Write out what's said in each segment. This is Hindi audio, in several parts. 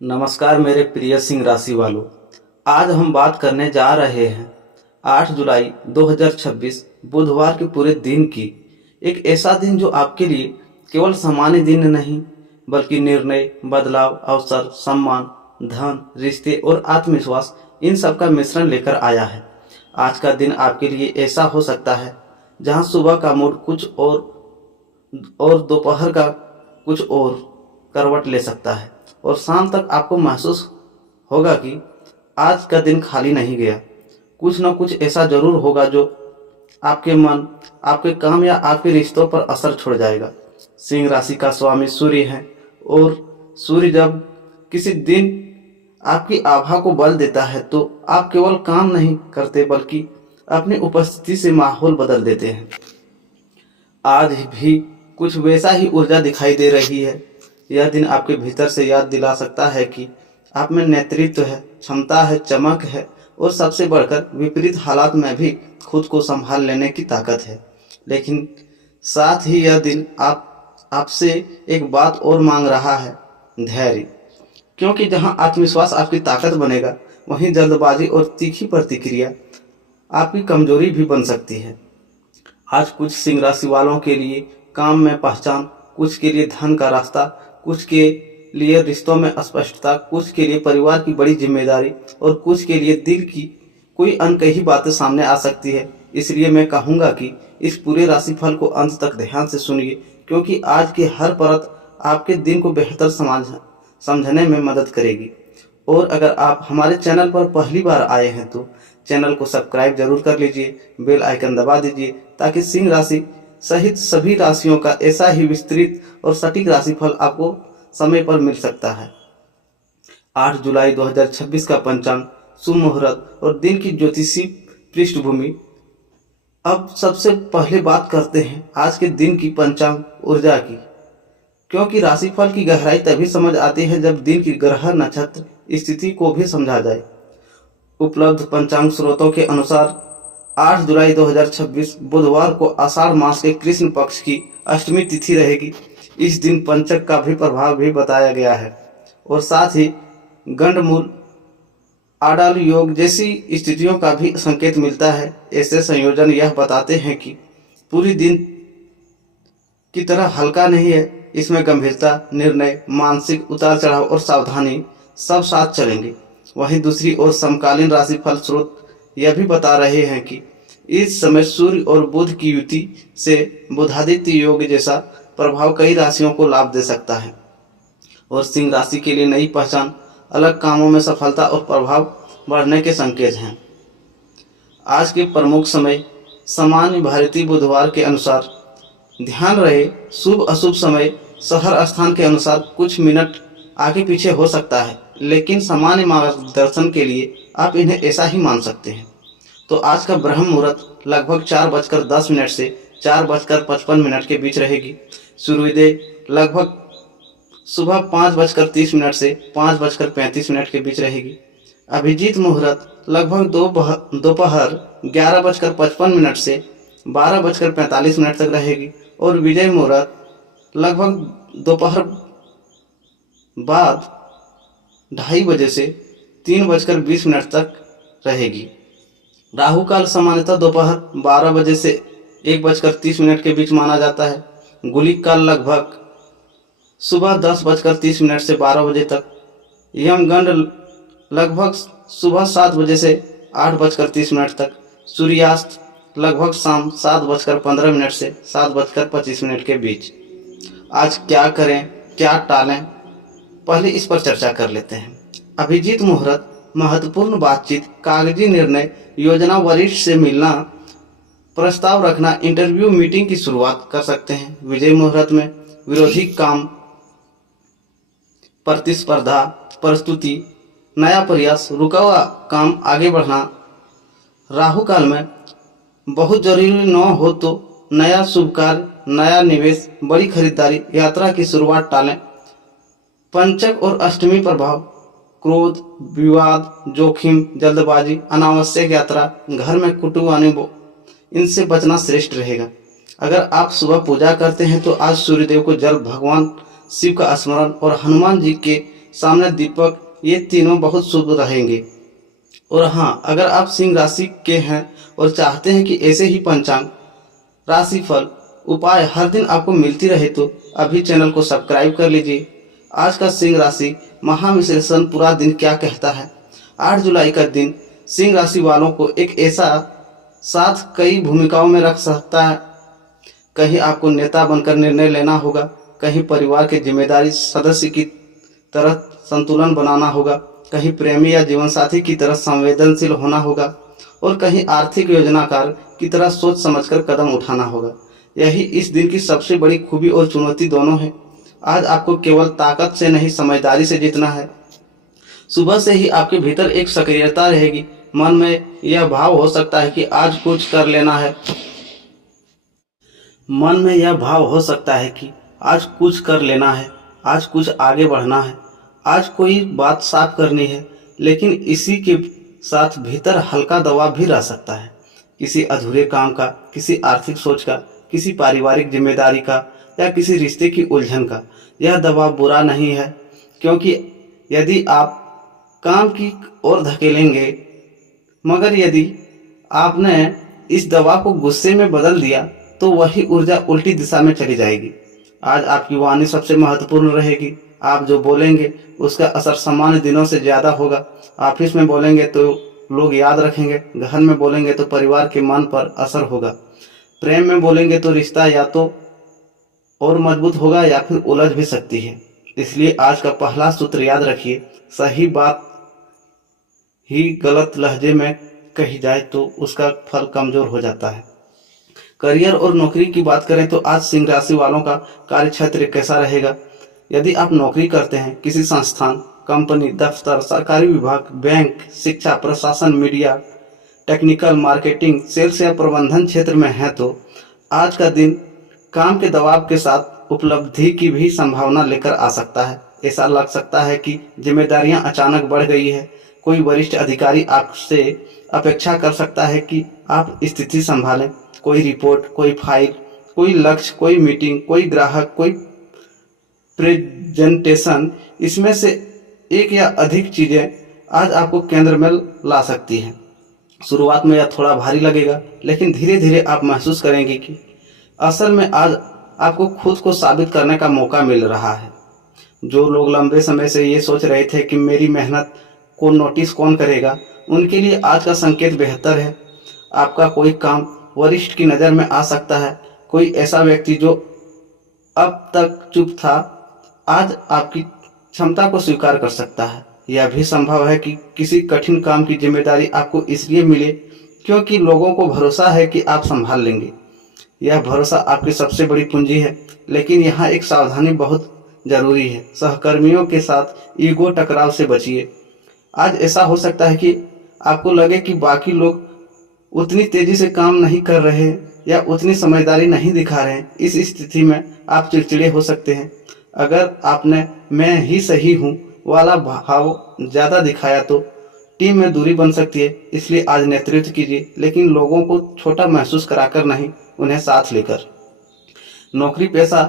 नमस्कार मेरे प्रिय सिंह राशि वालों। आज हम बात करने जा रहे हैं 8 जुलाई 2026 बुधवार के पूरे दिन की। एक ऐसा दिन जो आपके लिए केवल सामान्य दिन नहीं बल्कि निर्णय, बदलाव, अवसर, सम्मान, धन, रिश्ते और आत्मविश्वास इन सब का मिश्रण लेकर आया है। आज का दिन आपके लिए ऐसा हो सकता है जहां सुबह का मूड कुछ और दोपहर का कुछ और करवट ले सकता है और शाम तक आपको महसूस होगा कि आज का दिन खाली नहीं गया। कुछ न कुछ ऐसा जरूर होगा जो आपके मन, आपके काम या आपके रिश्तों पर असर छोड़ जाएगा। सिंह राशि का स्वामी सूर्य है और सूर्य जब किसी दिन आपकी आभा को बल देता है तो आप केवल काम नहीं करते बल्कि अपनी उपस्थिति से माहौल बदल देते हैं। आज भी कुछ वैसा ही ऊर्जा दिखाई दे रही है। यह दिन आपके भीतर से याद दिला सकता है कि आप में नेतृत्व है, क्षमता है, चमक है और सबसे बढ़कर विपरीत हालात में भी खुद को संभाल लेने की ताकत है। लेकिन साथ ही यह दिन आपसे एक बात और मांग रहा है, धैर्य। क्योंकि जहां आत्मविश्वास आपकी ताकत बनेगा वहीं जल्दबाजी और तीखी प्रतिक्रिया आपकी कमजोरी भी बन सकती है। आज कुछ सिंह राशि वालों के लिए काम में पहचान, कुछ के लिए धन का रास्ता, कुछ के लिए रिश्तों में अस्पष्टता, कुछ के लिए परिवार की बड़ी जिम्मेदारी और कुछ के लिए दिल की कोई अनकही बातें सामने आ सकती है। इसलिए मैं कहूँगा कि इस पूरे राशिफल को अंत तक ध्यान से सुनिए, क्योंकि आज की हर परत आपके दिन को बेहतर समझने में मदद करेगी। और अगर आप हमारे चैनल पर पहली बार आए हैं तो चैनल को सब्सक्राइब जरूर कर लीजिए, बेल आइकन दबा दीजिए ताकि सिंह राशि सहित सभी राशियों का ऐसा ही विस्तृत और सटीक राशिफल आपको समय पर मिल सकता है। 8 जुलाई 2026 का पंचांग, शुभ मुहूर्त और दिन की ज्योतिषी पृष्ठभूमि। अब सबसे पहले बात करते हैं आज के दिन की पंचांग ऊर्जा की, क्योंकि राशिफल की गहराई तभी समझ आती है जब दिन की ग्रह नक्षत्र स्थिति को भी समझा जाए। उपलब्ध पंचांग स्रोतों के अनुसार 8 जुलाई 2026 बुधवार को आषाढ़ मास के कृष्ण पक्ष की अष्टमी तिथि रहेगी। इस दिन पंचक का भी प्रभाव भी बताया गया है और साथ ही गंडमूल, आडाल योग जैसी स्थितियों का भी संकेत मिलता है। ऐसे संयोजन यह बताते हैं कि पूरी दिन की तरह हल्का नहीं है, इसमें गंभीरता, निर्णय, मानसिक उतार चढ़ाव और सावधानी सब साथ चलेंगे। वहीं दूसरी ओर समकालीन राशिफल स्रोत यह भी बता रहे हैं कि इस समय सूर्य और बुध की युति से बुधादित्य योग जैसा प्रभाव कई राशियों को लाभ दे सकता है और सिंह राशि के लिए नई पहचान, अलग कामों में सफलता और प्रभाव बढ़ने के संकेत हैं। आज के प्रमुख समय सामान्य भारतीय बुधवार के अनुसार ध्यान रहे, शुभ अशुभ समय शहर स्थान के अनुसार कुछ मिनट आगे पीछे हो सकता है, लेकिन सामान्य मार्गदर्शन के लिए आप इन्हें ऐसा ही मान सकते हैं। तो आज का ब्रह्म मुहूर्त लगभग 4:10 से 4:55 के बीच रहेगी। सूर्योदय लगभग सुबह 5:30 से 5:35 के बीच रहेगी। अभिजीत मुहूर्त लगभग दोपहर 11:55 से 12:45 तक रहेगी और विजय मुहूर्त लगभग दोपहर बाद 2:30 बजे से 3:20 तक रहेगी। राहु काल सामान्यतः दोपहर 12 बजे से 1:30 के बीच माना जाता है। गुलिक काल लगभग सुबह 10:30 से 12 बजे तक। यमगंड लगभग सुबह 7 बजे से 8:30 तक। सूर्यास्त लगभग शाम 7:15 से 7:25 के बीच। आज क्या करें, क्या टालें, पहले इस पर चर्चा कर लेते हैं। अभिजीत मुहूर्त महत्वपूर्ण बातचीत, कागजी निर्णय, योजना, वरिष्ठ से मिलना, प्रस्ताव रखना, इंटरव्यू, मीटिंग की शुरुआत कर सकते हैं। विजय मुहूर्त में विरोधी काम, प्रतिस्पर्धा, प्रस्तुति, नया प्रयास, रुका हुआ काम आगे बढ़ना। राहु काल में बहुत जरूरी न हो तो नया शुभ कार्य, नया निवेश, बड़ी खरीदारी, यात्रा की शुरुआत टालें। पंचक और अष्टमी प्रभाव, क्रोध, विवाद, जोखिम, जल्दबाजी, अनावश्यक यात्रा, घर में कुटुंब आने इनसे बचना श्रेष्ठ रहेगा। अगर आप सुबह पूजा करते हैं तो आज सूर्यदेव को जल, भगवान शिव का स्मरण और हनुमान जी के सामने दीपक, ये तीनों बहुत शुभ रहेंगे। और हाँ, अगर आप सिंह राशि के हैं और चाहते हैं कि ऐसे ही पंचांग, राशिफल, उपाय हर दिन आपको मिलती रहे तो अभी चैनल को सब्सक्राइब कर लीजिए। आज का सिंह राशि महाविश्लेषण पूरा दिन क्या कहता है। 8 जुलाई का दिन सिंह राशि वालों को एक ऐसा साथ कई भूमिकाओं में रख सकता है। कहीं आपको नेता बनकर निर्णय लेना होगा, कहीं परिवार के जिम्मेदारी सदस्य की तरह संतुलन बनाना होगा, कहीं प्रेमी या जीवनसाथी की तरह संवेदनशील होना होगा, और कहीं आर्थिक योजनाकार की तरह सोच समझकर कदम उठाना होगा। यही इस दिन की सबसे बड़ी खूबी और चुनौती दोनों है। आज आपको केवल ताकत से नहीं, समझदारी से जीतना है। सुबह से ही आपके भीतर एक सक्रियता रहेगी। मन में यह भाव हो सकता है कि आज कुछ कर लेना है। मन में यह भाव हो सकता है कि आज कुछ कर लेना है, आज कुछ आगे बढ़ना है, आज कोई बात साफ करनी है। लेकिन इसी के साथ भीतर हल्का दबाव भी रह सकता है, किसी अधूरे काम का, किसी आर्थिक सोच का, किसी पारिवारिक जिम्मेदारी का, या किसी रिश्ते की उलझन का। यह दबाव बुरा नहीं है, क्योंकि यदि आप काम की ओर धकेलेंगे, मगर यदि आपने इस दबाव को गुस्से में बदल दिया तो वही ऊर्जा उल्टी दिशा में चली जाएगी। आज आपकी वाणी सबसे महत्वपूर्ण रहेगी। आप जो बोलेंगे उसका असर सामान्य दिनों से ज़्यादा होगा। ऑफिस में बोलेंगे तो लोग याद रखेंगे, घर में बोलेंगे तो परिवार के मन पर असर होगा, प्रेम में बोलेंगे तो रिश्ता या तो और मजबूत होगा या फिर उलझ भी सकती है। इसलिए आज का पहला सूत्र याद रखिए, सही बात ही गलत लहजे में कही जाए तो उसका फल कमजोर हो जाता है। करियर और नौकरी की बात करें तो आज सिंह राशि वालों का कार्य क्षेत्र कैसा रहेगा। यदि आप नौकरी करते हैं, किसी संस्थान, कंपनी, दफ्तर, सरकारी विभाग, बैंक, शिक्षा, प्रशासन, मीडिया, टेक्निकल, मार्केटिंग, सेल्स या प्रबंधन क्षेत्र में हैं तो आज का दिन काम के दबाव के साथ उपलब्धि की भी संभावना लेकर आ सकता है। ऐसा लग सकता है कि जिम्मेदारियां अचानक बढ़ गई है। कोई वरिष्ठ अधिकारी आपसे अपेक्षा कर सकता है कि आप स्थिति संभालें। कोई रिपोर्ट, कोई फाइल, कोई लक्ष्य, कोई मीटिंग, कोई ग्राहक, कोई प्रेजेंटेशन, इसमें से एक या अधिक चीज़ें आज आपको केंद्र में ला सकती हैं। शुरुआत में यह थोड़ा भारी लगेगा, लेकिन धीरे धीरे आप महसूस करेंगे कि असल में आज आपको खुद को साबित करने का मौका मिल रहा है। जो लोग लंबे समय से ये सोच रहे थे कि मेरी मेहनत को नोटिस कौन करेगा, उनके लिए आज का संकेत बेहतर है। आपका कोई काम वरिष्ठ की नज़र में आ सकता है। कोई ऐसा व्यक्ति जो अब तक चुप था, आज आपकी क्षमता को स्वीकार कर सकता है। यह भी संभव है कि किसी कठिन काम की जिम्मेदारी आपको इसलिए मिले क्योंकि लोगों को भरोसा है कि आप संभाल लेंगे। यह भरोसा आपकी सबसे बड़ी पूंजी है। लेकिन यहाँ एक सावधानी बहुत जरूरी है। सहकर्मियों के साथ ईगो टकराव से बचिए। आज ऐसा हो सकता है कि आपको लगे कि बाकी लोग उतनी तेजी से काम नहीं कर रहे या उतनी समझदारी नहीं दिखा रहे हैं। इस स्थिति में आप चिड़चिड़े हो सकते हैं। अगर आपने मैं ही सही हूँ वाला भाव ज़्यादा दिखाया तो टीम में दूरी बन सकती है। इसलिए आज नेतृत्व कीजिए, लेकिन लोगों को छोटा महसूस कराकर नहीं, उन्हें साथ लेकर। नौकरी पेशा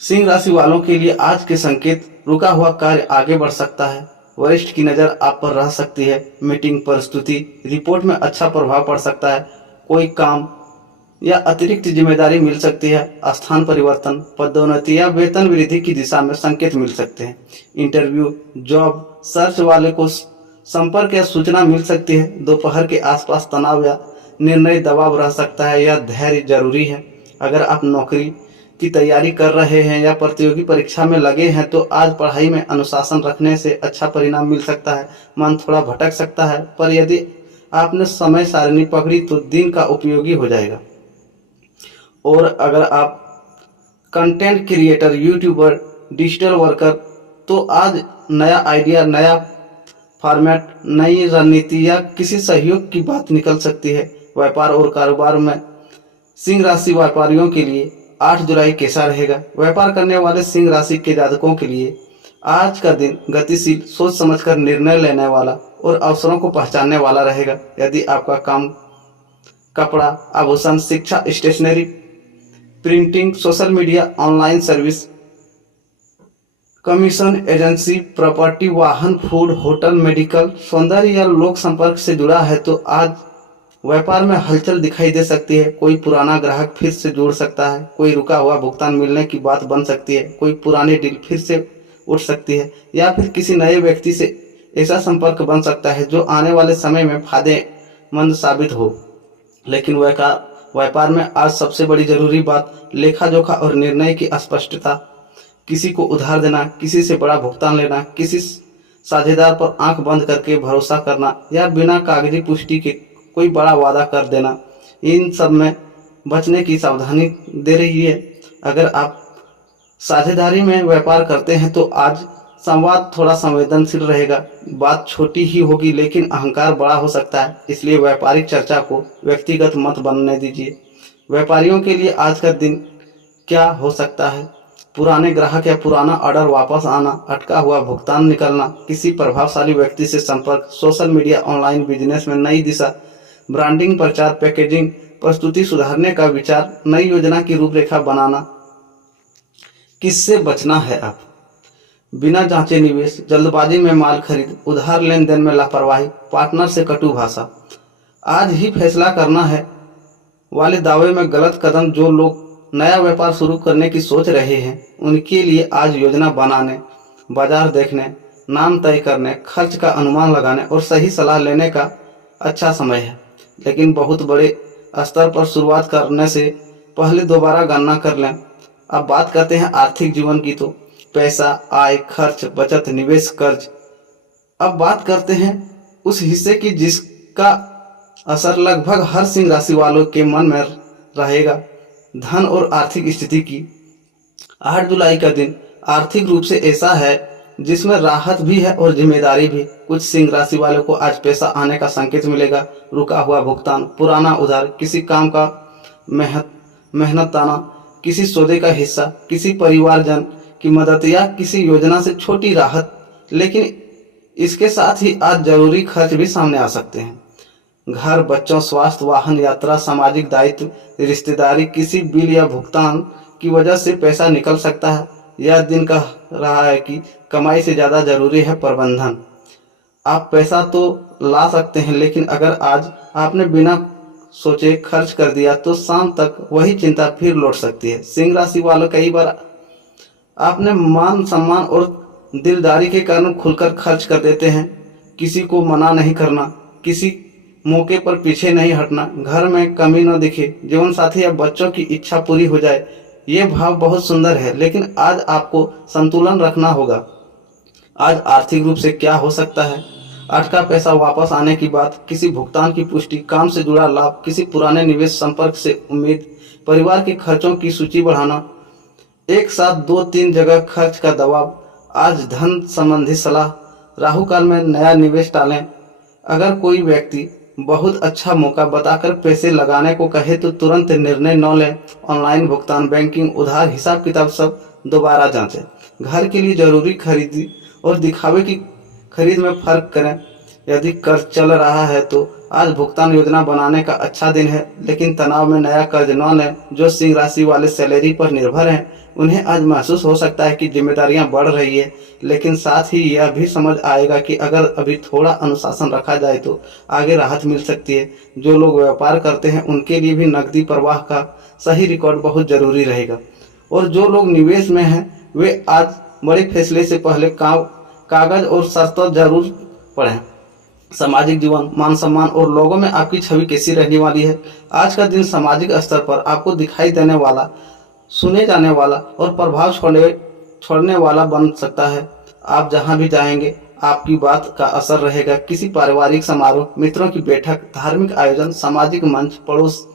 सिंह राशि वालों के लिए आज के संकेत, रुका हुआ कार्य आगे बढ़ सकता है, वरिष्ठ की नज़र आप पर रह सकती है, मीटिंग, प्रस्तुति, रिपोर्ट में अच्छा प्रभाव पड़ सकता है, कोई काम या अतिरिक्त जिम्मेदारी मिल सकती है, स्थान परिवर्तन, पदोन्नति या वेतन वृद्धि की दिशा में संकेत मिल सकते हैं। इंटरव्यू, जॉब सर्च वाले को संपर्क या सूचना मिल सकती है। दोपहर के आसपास तनाव या निर्णय दबाव रह सकता है, यह धैर्य जरूरी है। अगर आप नौकरी की तैयारी कर रहे हैं या प्रतियोगी परीक्षा में लगे हैं तो आज पढ़ाई में अनुशासन रखने से अच्छा परिणाम मिल सकता है। मन थोड़ा भटक सकता है, पर यदि आपने समय सारणी पकड़ी तो दिन का उपयोगी हो जाएगा। और अगर आप content creator, YouTuber, digital worker, तो आज नया आइडिया, नया फॉर्मेट, नई रणनीति या किसी सहयोग की बात निकल सकती है। व्यापार और कारोबार में सिंह राशि व्यापारियों के लिए 8 जुलाई कैसा रहेगा। व्यापार करने वाले सिंह राशि के जातकों के लिए आज का दिन गतिशील, सोच समझकर निर्णय लेने वाला और अवसरों को पहचानने वाला रहेगा। यदि आपका काम कपड़ा, आभूषण, शिक्षा, stationery, printing, social media, online service commission, agency, property, वाहन, फूड, होटल, मेडिकल, सौंदर्य या लोक संपर्क से जुड़ा है तो आज व्यापार में हलचल दिखाई दे सकती है। कोई पुराना ग्राहक फिर से जुड़ सकता है, कोई रुका हुआ भुगतान मिलने की बात बन सकती है, कोई पुरानी डील फिर से उठ सकती है या फिर किसी नए व्यक्ति से ऐसा संपर्क बन सकता है जो आने वाले समय में फायदेमंद साबित हो। लेकिन व्यापार में आज सबसे बड़ी जरूरी बात लेखा जोखा और निर्णय की स्पष्टता। किसी को उधार देना, किसी से बड़ा भुगतान लेना, किसी साझेदार पर आंख बंद करके भरोसा करना या बिना कागजी पुष्टि के कोई बड़ा वादा कर देना, इन सब में बचने की सावधानी दे रही है। अगर आप साझेदारी में व्यापार करते हैं तो आज संवाद थोड़ा संवेदनशील रहेगा। बात छोटी ही होगी लेकिन अहंकार बड़ा हो सकता है, इसलिए व्यापारिक चर्चा को व्यक्तिगत मत बनने दीजिए। व्यापारियों के लिए आज का दिन क्या हो सकता है? पुराने ग्राहक या पुराना ऑर्डर वापस आना, अटका हुआ भुगतान निकलना, किसी प्रभावशाली व्यक्ति से संपर्क, सोशल मीडिया, ऑनलाइन बिजनेस में नई दिशा, ब्रांडिंग, प्रचार, पैकेजिंग, प्रस्तुति सुधारने का विचार, नई योजना की रूपरेखा बनाना। किससे बचना है आप? बिना जांचे निवेश, जल्दबाजी में माल खरीद, उधार लेन देन में लापरवाही, पार्टनर से कटु भाषा। आज ही फैसला करना है वाले दावे में गलत कदम। जो लोग नया व्यापार शुरू करने की सोच रहे हैं उनके लिए आज योजना बनाने, बाजार देखने, नाम तय करने, खर्च का अनुमान लगाने और सही सलाह लेने का अच्छा समय है। लेकिन बहुत बड़े स्तर पर शुरुआत करने से पहले दोबारा गणना कर लें। अब बात करते हैं आर्थिक जीवन की, तो पैसा, आय, खर्च, बचत, निवेश, कर्ज। अब बात करते हैं उस हिस्से की जिसका असर लगभग हर सिंह राशि वालों के मन में रहेगा, धन और आर्थिक स्थिति की। 8 जुलाई का दिन आर्थिक रूप से ऐसा है जिसमें राहत भी है और जिम्मेदारी भी। कुछ सिंह राशि वालों को आज पैसा आने का संकेत मिलेगा। रुका हुआ भुगतान, पुराना उधार, किसी काम का मेहनताना, किसी सौदे का हिस्सा, किसी परिवारजन की मदद या किसी योजना से छोटी राहत। लेकिन इसके साथ ही आज जरूरी खर्च भी सामने आ सकते हैं। घर, बच्चों, स्वास्थ्य, वाहन, यात्रा, सामाजिक दायित्व, रिश्तेदारी, किसी बिल या भुगतान की वजह से पैसा निकल सकता है। यह दिन कह रहा है कि कमाई से ज़्यादा जरूरी है प्रबंधन। आप पैसा तो ला सकते हैं, लेकिन अगर आज आपने बिना सोचे खर्च कर दिया तो शाम तक वही चिंता फिर लौट सकती है। सिंह राशि वालों, कई बार आपने मान सम्मान और दिलदारी के कारण खुलकर खर्च कर देते हैं। किसी को मना नहीं करना, किसी मौके पर पीछे नहीं हटना, घर में कमी न दिखे, जीवन साथी या बच्चों की इच्छा पूरी हो जाए, ये भाव बहुत सुंदर है। लेकिन आज आपको संतुलन रखना होगा। आज आर्थिक रूप से क्या हो सकता है? अटका पैसा वापस आने की बात, किसी भुगतान की पुष्टि, काम से जुड़ा लाभ, किसी पुराने निवेश संपर्क से उम्मीद, परिवार के खर्चों की सूची बढ़ाना, एक साथ 2-3 जगह खर्च का दबाव। आज धन संबंधी सलाह, राहु काल में नया निवेश टालें। अगर कोई व्यक्ति बहुत अच्छा मौका बताकर पैसे लगाने को कहे तो तुरंत निर्णय न लें। ऑनलाइन भुगतान, बैंकिंग, उधार, हिसाब किताब सब दोबारा जांचें। घर के लिए जरूरी खरीदी और दिखावे की खरीद में फर्क करें। यदि कर्ज चल रहा है तो आज भुगतान योजना बनाने का अच्छा दिन है, लेकिन तनाव में नया कर्ज न लें। जो सिंह राशि वाले सैलरी पर निर्भर हैं उन्हें आज महसूस हो सकता है कि जिम्मेदारियां बढ़ रही है, लेकिन साथ ही यह भी समझ आएगा कि अगर अभी थोड़ा अनुशासन रखा जाए तो आगे राहत मिल सकती है। जो लोग व्यापार करते हैं उनके लिए भी नकदी प्रवाह का सही रिकॉर्ड बहुत जरूरी रहेगा। और जो लोग निवेश में हैं वे आज बड़े फैसले से पहले कागज और शर्तें जरूर पढ़ें। सामाजिक जीवन, मान सम्मान और लोगों में आपकी छवि कैसी रहने वाली है? आज का दिन सामाजिक स्तर पर आपको दिखाई देने वाला, सुने जाने वाला और प्रभाव छोड़ने वाला बन सकता है। आप जहां भी जाएंगे आपकी बात का असर रहेगा। किसी पारिवारिक समारोह, मित्रों की बैठक, धार्मिक आयोजन, सामाजिक मंच, पड़ोस,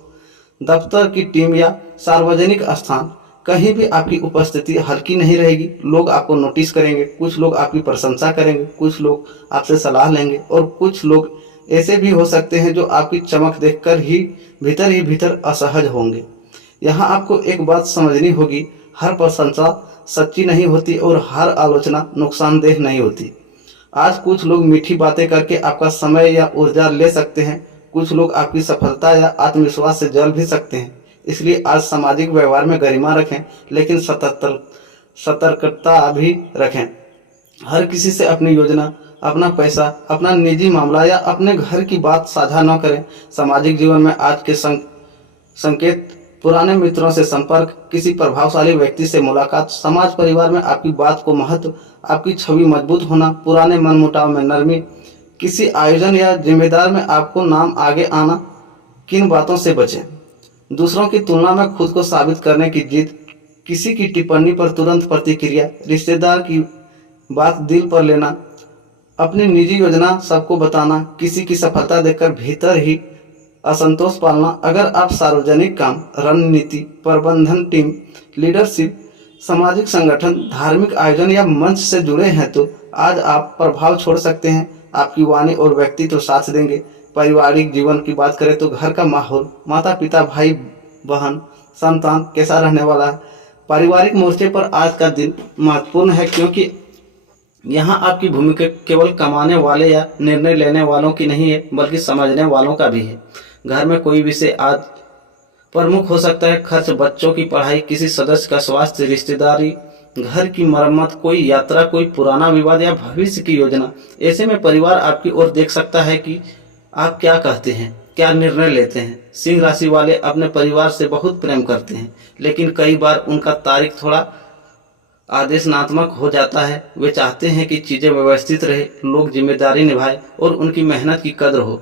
दफ्तर की टीम या सार्वजनिक स्थान, कहीं भी आपकी उपस्थिति हल्की नहीं रहेगी। लोग आपको नोटिस करेंगे, कुछ लोग आपकी प्रशंसा करेंगे, कुछ लोग आपसे सलाह लेंगे और कुछ लोग ऐसे भी हो सकते हैं जो आपकी चमक देखकर ही भीतर असहज होंगे। यहाँ आपको एक बात समझनी होगी, हर प्रशंसा सच्ची नहीं होती और हर आलोचना नुकसानदेह नहीं होती। आज कुछ लोग मीठी बातें करके आपका समय या ऊर्जा ले सकते हैं, कुछ लोग आपकी सफलता या आत्मविश्वास से जल भी सकते हैं। इसलिए आज सामाजिक व्यवहार में गरिमा रखें, लेकिन सतर्कता भी रखें। हर किसी से अपनी योजना, अपना पैसा, अपना निजी मामला या अपने घर की बात साझा न करें। सामाजिक जीवन में आज के संकेत पुराने मित्रों से संपर्क, किसी प्रभावशाली व्यक्ति से मुलाकात, समाज परिवार में आपकी बात को महत्व, आपकी छवि मजबूत होना, पुराने मनमुटाव में नरमी, किसी आयोजन या जिम्मेदार में आपको नाम आगे आना। किन बातों से बचें? दूसरों की तुलना में खुद को साबित करने की जिद, किसी की टिप्पणी पर तुरंत प्रतिक्रिया, रिश्तेदार की बात दिल पर लेना, अपनी निजी योजना सबको बताना, किसी की सफलता देखकर भीतर ही असंतोष पालना। अगर आप सार्वजनिक काम, रणनीति, प्रबंधन, टीम लीडरशिप, सामाजिक संगठन, धार्मिक आयोजन या मंच से जुड़े हैं तो आज आप प्रभाव छोड़ सकते हैं। आपकी वाणी और व्यक्तित्व साथ देंगे। पारिवारिक जीवन की बात करें तो घर का माहौल, माता पिता, भाई बहन, संतान कैसा रहने वाला है। पारिवारिक मोर्चे पर आज का दिन महत्वपूर्ण है, क्योंकि यहाँ आपकी भूमिका केवल कमाने वाले या निर्णय लेने वालों की नहीं है, बल्कि समझने वालों का भी है। घर में कोई विषय आज प्रमुख हो सकता है। खर्च, बच्चों की पढ़ाई, किसी सदस्य का स्वास्थ्य, रिश्तेदारी, घर की मरम्मत, कोई यात्रा, कोई पुराना विवाद या भविष्य की योजना। ऐसे में परिवार आपकी ओर देख सकता है कि आप क्या कहते हैं, क्या निर्णय लेते हैं। सिंह राशि वाले अपने परिवार से बहुत प्रेम करते हैं, लेकिन कई बार उनका तारीख थोड़ा आदेशनात्मक हो जाता है। वे चाहते हैं कि चीज़ें व्यवस्थित रहे, लोग जिम्मेदारी निभाएं और उनकी मेहनत की कद्र हो।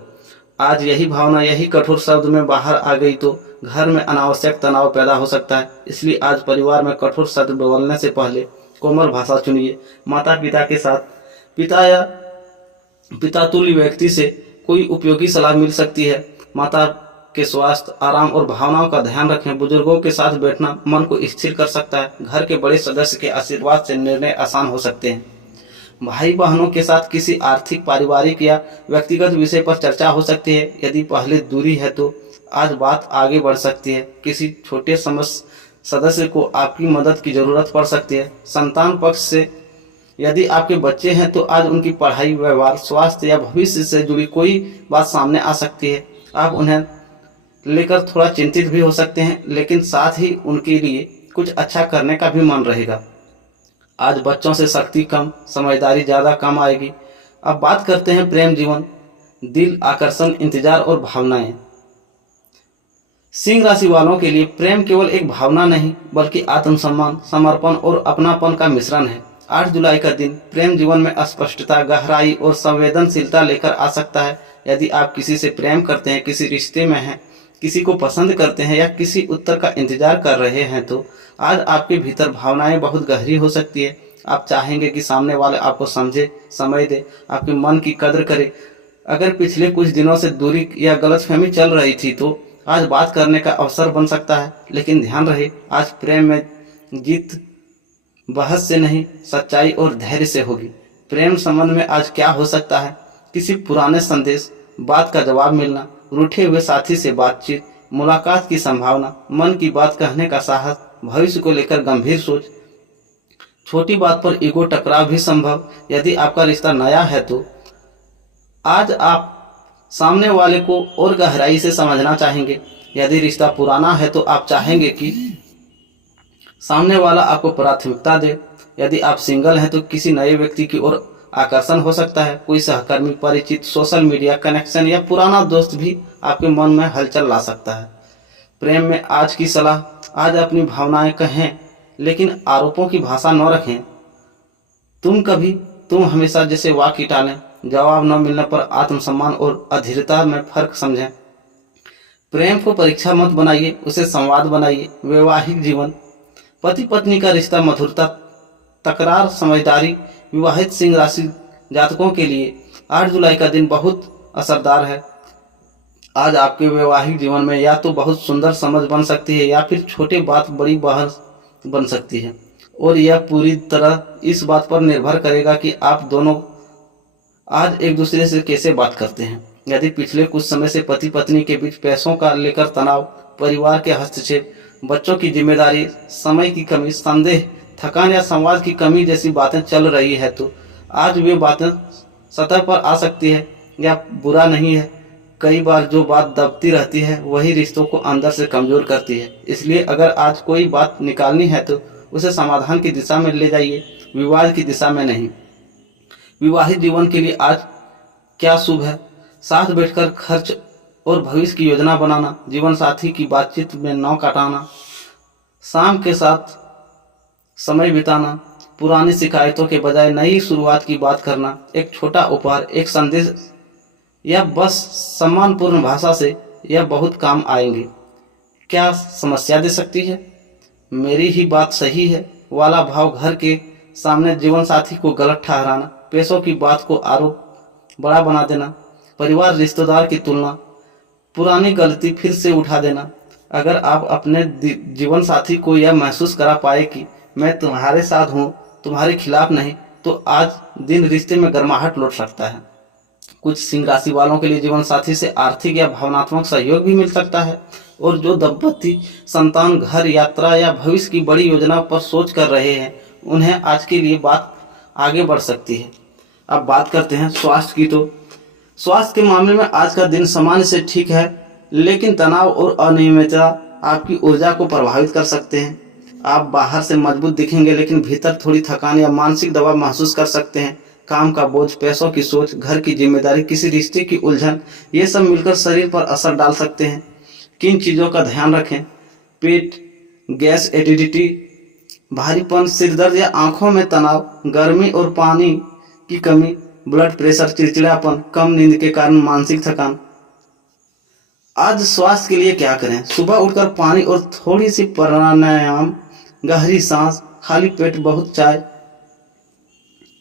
आज यही भावना, यही कठोर शब्द में बाहर आ गई तो घर में अनावश्यक तनाव पैदा हो सकता है। इसलिए आज परिवार में कठोर शब्द बोलने से पहले कोमल भाषा चुनिए। माता पिता के साथ पिता या पिता तुल्य व्यक्ति से कोई उपयोगी सलाह मिल सकती है। माता के स्वास्थ्य, आराम और भावनाओं का ध्यान रखें। बुजुर्गों के साथ बैठना मन को स्थिर कर सकता है। घर के बड़े सदस्य के आशीर्वाद से निर्णय आसान हो सकते हैं। भाई बहनों के साथ किसी आर्थिक, पारिवारिक या व्यक्तिगत विषय पर चर्चा हो सकती है। यदि पहले दूरी है तो आज बात आगे बढ़ सकती है। किसी छोटे सदस्य को आपकी मदद की जरूरत पड़ सकती है। संतान पक्ष से यदि आपके बच्चे हैं तो आज उनकी पढ़ाई, व्यवहार, स्वास्थ्य या भविष्य से जुड़ी कोई बात सामने आ सकती है। आप उन्हें लेकर थोड़ा चिंतित भी हो सकते हैं, लेकिन साथ ही उनके लिए कुछ अच्छा करने का भी मन रहेगा। आज बच्चों से शक्ति कम, समझदारी ज़्यादा कम आएगी। अब बात करते हैं प्रेम जीवन, दिल, आकर्षण, इंतजार और भावनाएं। सिंह राशि वालों के लिए प्रेम केवल एक भावना नहीं, बल्कि आत्मसम्मान, समर्पण और अपनापन का मिश्रण है। 8 जुलाई का दिन प्रेम जीवन में स्पष्टता, गहराई और संवेदनशीलता लेकर आ सकता है। यदि आप किसी से प्रेम करते हैं, किसी रिश्ते में हैं, किसी को पसंद करते हैं या किसी उत्तर का इंतजार कर रहे हैं तो आज आपके भीतर भावनाएं बहुत गहरी हो सकती है। आप चाहेंगे कि सामने वाले आपको समझे, समय दे, आपके मन की कद्र करे। अगर पिछले कुछ दिनों से दूरी या गलतफहमी चल रही थी तो आज बात करने का अवसर बन सकता है। लेकिन ध्यान रहे, आज प्रेम में जीत बहस से नहीं, सच्चाई और धैर्य से होगी। प्रेम संबंध में आज क्या हो सकता है? किसी पुराने संदेश, बात का जवाब मिलना, रूठे हुए साथी से बातचीत, मुलाकात की संभावना, मन की बात कहने का साहस, भविष्य को लेकर गंभीर सोच, छोटी बात पर ईगो टकराव भी संभव। यदि आपका रिश्ता नया है तो आज आप सामने वाले को और गहराई से समझना चाहेंगे। यदि रिश्ता पुराना है तो आप चाहेंगे कि सामने वाला आपको प्राथमिकता दे। यदि आप सिंगल हैं तो किसी नए व्यक्ति की ओर आकर्षण हो सकता है। कोई सहकर्मी, परिचित, सोशल मीडिया कनेक्शन या पुराना दोस्त भी आपके मन में हलचल ला सकता है। प्रेम में आज की सलाह, आज अपनी भावनाएं कहें, लेकिन आरोपों की भाषा न रखें। तुम हमेशा जैसे वाक्य टालें। जवाब न मिलने पर आत्मसम्मान और अधीरता में फर्क समझें। प्रेम को परीक्षा मत बनाइए, उसे संवाद बनाइए। वैवाहिक जीवन, पति पत्नी का रिश्ता, मधुरता, तकरार, समझदारी। विवाहित सिंह राशि जातकों के लिए 8 जुलाई का दिन बहुत असरदार है। आज आपके वैवाहिक जीवन में या तो बहुत सुंदर समझ बन सकती है या फिर छोटे बात बड़ी बहस बन सकती है, और यह पूरी तरह इस बात पर निर्भर करेगा कि आप दोनों आज एक दूसरे से कैसे बात करते हैं। यदि पिछले कुछ समय से पति पत्नी के बीच पैसों का लेकर तनाव, परिवार के हस्तक्षेप, बच्चों की जिम्मेदारी, समय की कमी, संदेह, थकान या संवाद की कमी जैसी बातें चल रही है तो आज वे बातें सतह पर आ सकती है। या बुरा नहीं है, कई बार जो बात दबती रहती है वही रिश्तों को अंदर से कमजोर करती है। इसलिए अगर आज कोई बात निकालनी है तो उसे समाधान की दिशा में ले जाइए, विवाद की दिशा में नहीं। विवाहित जीवन के लिए आज क्या शुभ है? साथ बैठकर खर्च और भविष्य की योजना बनाना, जीवन साथी की बातचीत में नाव काटाना, शाम के साथ समय बिताना, पुरानी शिकायतों के बजाय नई शुरुआत की बात करना, एक छोटा उपहार, एक संदेश या बस सम्मानपूर्ण भाषा से यह बहुत काम आएंगे। क्या समस्या दे सकती है? मेरी ही बात सही है वाला भाव, घर के सामने जीवन साथी को गलत ठहराना, पैसों की बात को आरोप बड़ा बना देना, परिवार रिश्तेदार की तुलना, पुरानी गलती फिर से उठा देना। अगर आप अपने जीवन साथी को यह महसूस करा पाए कि मैं तुम्हारे साथ हूँ, तुम्हारे खिलाफ नहीं, तो आज दिन रिश्ते में गर्माहट लौट सकता है। कुछ सिंह राशि वालों के लिए जीवन साथी से आर्थिक या भावनात्मक सहयोग भी मिल सकता है, और जो दंपति संतान, घर, यात्रा या भविष्य की बड़ी योजना पर सोच कर रहे हैं, उन्हें आज के लिए बात आगे बढ़ सकती है। अब बात करते हैं स्वास्थ्य की। तो स्वास्थ्य के मामले में आज का दिन सामान्य से ठीक है, लेकिन तनाव और अनियमितता आपकी ऊर्जा को प्रभावित कर सकते हैं। आप बाहर से मजबूत दिखेंगे, लेकिन भीतर थोड़ी थकान या मानसिक दबाव महसूस कर सकते हैं। काम का बोझ, पैसों की सोच, घर की जिम्मेदारी, किसी रिश्ते की उलझन, ये सब मिलकर शरीर पर असर डाल सकते हैं। किन चीज़ों का ध्यान रखें? पेट, गैस, एसिडिटी, भारीपन, सिरदर्द या आंखों में तनाव, गर्मी और पानी की कमी, ब्लड प्रेशर, चिड़चिड़ापन, कम नींद के कारण मानसिक थकान। आज स्वास्थ्य के लिए क्या करें? सुबह उठकर पानी और थोड़ी सी प्राणायाम, गहरी सांस, खाली पेट बहुत चाय,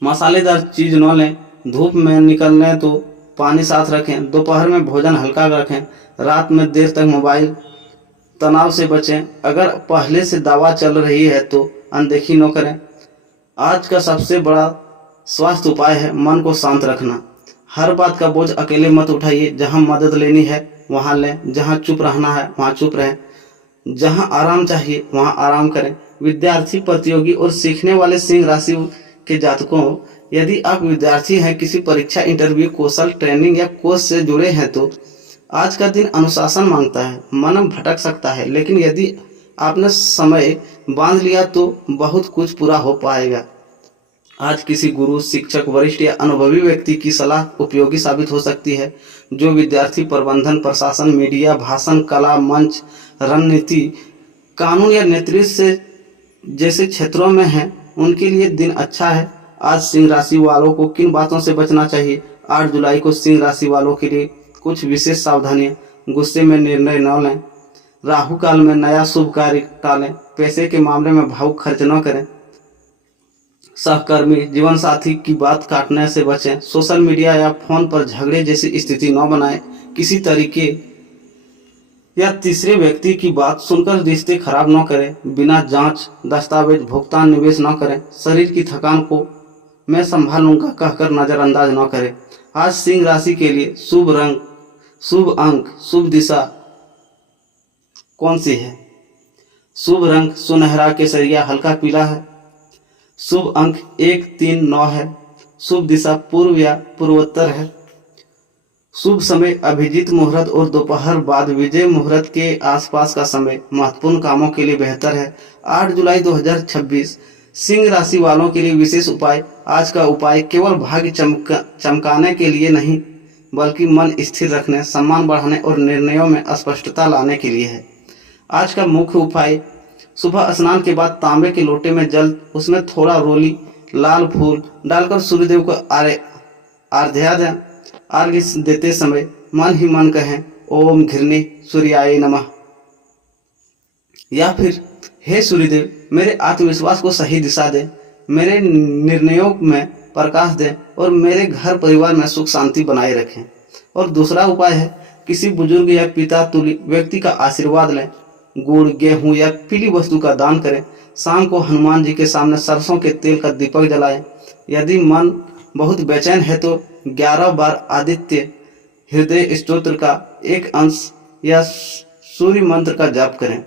मसालेदार चीज न लें, धूप में निकलने तो पानी साथ रखें, दोपहर में भोजन हल्का रखें, रात में देर तक मोबाइल, तनाव से बचें। अगर पहले से दवा चल रही है तो अनदेखी न करें। आज का सबसे बड़ा स्वास्थ्य उपाय है मन को शांत रखना। हर बात का बोझ अकेले मत उठाइए। जहां मदद लेनी है वहां लें, जहां चुप रहना है वहां चुप रहें, जहां आराम चाहिए वहां आराम करें। विद्यार्थी, प्रतियोगी और सीखने वाले सिंह राशि के जातकों, यदि आप विद्यार्थी हैं, किसी परीक्षा, इंटरव्यू, कौशल ट्रेनिंग या कोर्स से जुड़े हैं, तो आज का दिन अनुशासन मांगता है। मन भटक सकता है, लेकिन यदि आपने समय बांध लिया तो बहुत कुछ पूरा हो पाएगा। आज किसी गुरु, शिक्षक, वरिष्ठ या अनुभवी व्यक्ति की सलाह उपयोगी साबित हो सकती है। जो विद्यार्थी प्रबंधन, प्रशासन, मीडिया, भाषण, कला, मंच, रणनीति, कानून या नेतृत्व से जैसे क्षेत्रों में हैं, उनके लिए दिन अच्छा है। आज सिंह राशि वालों को किन बातों से बचना चाहिए? 8 जुलाई को सिंह राशि वालों के लिए कुछ विशेष सावधानियां। गुस्से में निर्णय न लें, राहु काल में नया शुभ कार्य टालें, पैसे के मामले में भावुक खर्च न करें, सहकर्मी, जीवन साथी की बात काटने से बचें, सोशल मीडिया या फोन पर झगड़े जैसी स्थिति न बनाएं, किसी तरीके या तीसरे व्यक्ति की बात सुनकर रिश्ते खराब न करें, बिना जांच, दस्तावेज, भुगतान, निवेश न करें, शरीर की थकान को मैं संभालूंगा कहकर नजरअंदाज न करें। आज सिंह राशि के लिए शुभ रंग, शुभ अंक, शुभ दिशा कौन सी है? शुभ रंग सुनहरा केसरिया हल्का पीला है। शुभ अंक 1, 3, 9 है। शुभ दिशा पूर्व या पूर्वोत्तर है। शुभ समय अभिजीत मुहूर्त और दोपहर बाद विजय मुहूर्त के आसपास का समय महत्वपूर्ण कामों के लिए बेहतर है। 8 जुलाई 2026 सिंह राशि वालों के लिए विशेष उपाय। आज का उपाय केवल भाग्य चमकाने के लिए नहीं, बल्कि मन स्थिर रखने, सम्मान बढ़ाने और निर्णयों में स्पष्टता लाने के लिए है। आज का मुख्य उपाय, सुबह स्नान के बाद तांबे के लोटे में जल, उसमें थोड़ा रोली, लाल फूल डालकर सूर्यदेव को आराध्या दें। अर्घ्य देते समय मन ही मन कहें ओम घृणी सूर्याय नमः, या फिर हे सूर्यदेव मेरे आत्मविश्वास को सही दिशा दें, मेरे निर्णयों में प्रकाश दें और मेरे घर परिवार में सुख शांति बनाए रखें। और दूसरा उपाय है, किसी बुजुर्ग या पिता तुल्य व्यक्ति का आशीर्वाद लें, गुड़, गेहूं या पीली वस्तु का दान करें। शाम को हनुमान जी के सामने सरसों के तेल का दीपक जलाएं। यदि मन बहुत बेचैन है तो 11 बार आदित्य हृदय स्तोत्र का एक अंश या सूर्य मंत्र का जाप करें।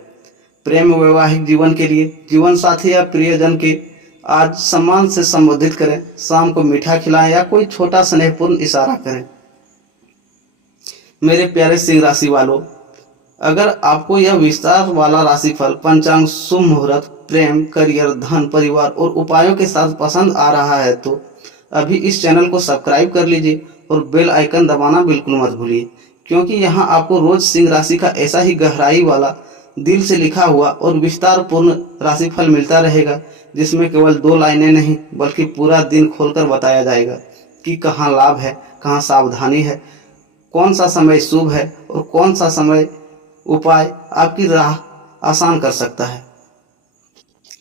प्रेम वैवाहिक जीवन के लिए जीवन साथी या प्रियजन के आज सम्मान से संबोधित करें। शाम को मीठा खिलाएं या कोई छोटा स्नेहपूर्ण इशारा करें। मेरे प्यारे सिंह राशि वालों, अगर आपको यह विस्तार वाला राशिफल पंचांग, शुभ मुहूर्त, प्रेम, करियर, धन, परिवार और उपायों के साथ पसंद आ रहा है तो अभी इस चैनल को सब्सक्राइब कर लीजिए और बेल आइकन दबाना बिल्कुल मत भूलिए, क्योंकि यहाँ आपको रोज सिंह राशि का ऐसा ही गहराई वाला, दिल से लिखा हुआ और विस्तार पूर्ण राशिफल मिलता रहेगा, जिसमें केवल 2 लाइनें नहीं बल्कि पूरा दिन खोलकर बताया जाएगा कि कहाँ लाभ है, कहाँ सावधानी है, कौन सा समय शुभ है और कौन सा समय उपाय आपकी राह आसान कर सकता है।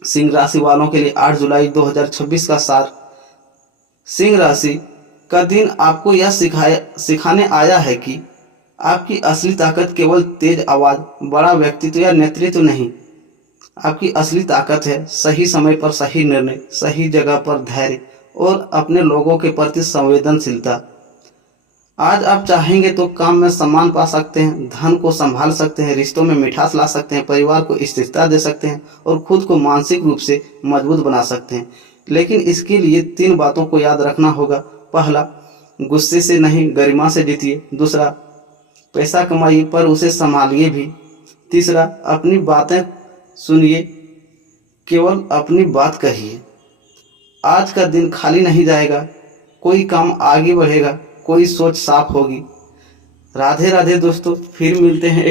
सिंह राशि वालों के लिए 8 जुलाई 2026 का सार। सिंह राशि का दिन आपको यह सिखाने आया है कि आपकी असली ताकत केवल तेज आवाज, बड़ा व्यक्तित्व या नेतृत्व नहीं, आपकी असली ताकत है सही समय पर सही निर्णय, सही जगह पर धैर्य और अपने लोगों के प्रति संवेदनशीलता। आज आप चाहेंगे तो काम में सम्मान पा सकते हैं, धन को संभाल सकते हैं, रिश्तों में मिठास ला सकते हैं, परिवार को स्थिरता दे सकते हैं और खुद को मानसिक रूप से मजबूत बना सकते हैं। लेकिन इसके लिए 3 बातों को याद रखना होगा। पहला, गुस्से से नहीं गरिमा से जीतिए। दूसरा, पैसा कमाइए पर उसे संभालिए भी। तीसरा, अपनी बातें सुनिए, केवल अपनी बात कहिए। आज का दिन खाली नहीं जाएगा, कोई काम आगे बढ़ेगा, कोई सोच साफ होगी। राधे राधे दोस्तों, फिर मिलते हैं एक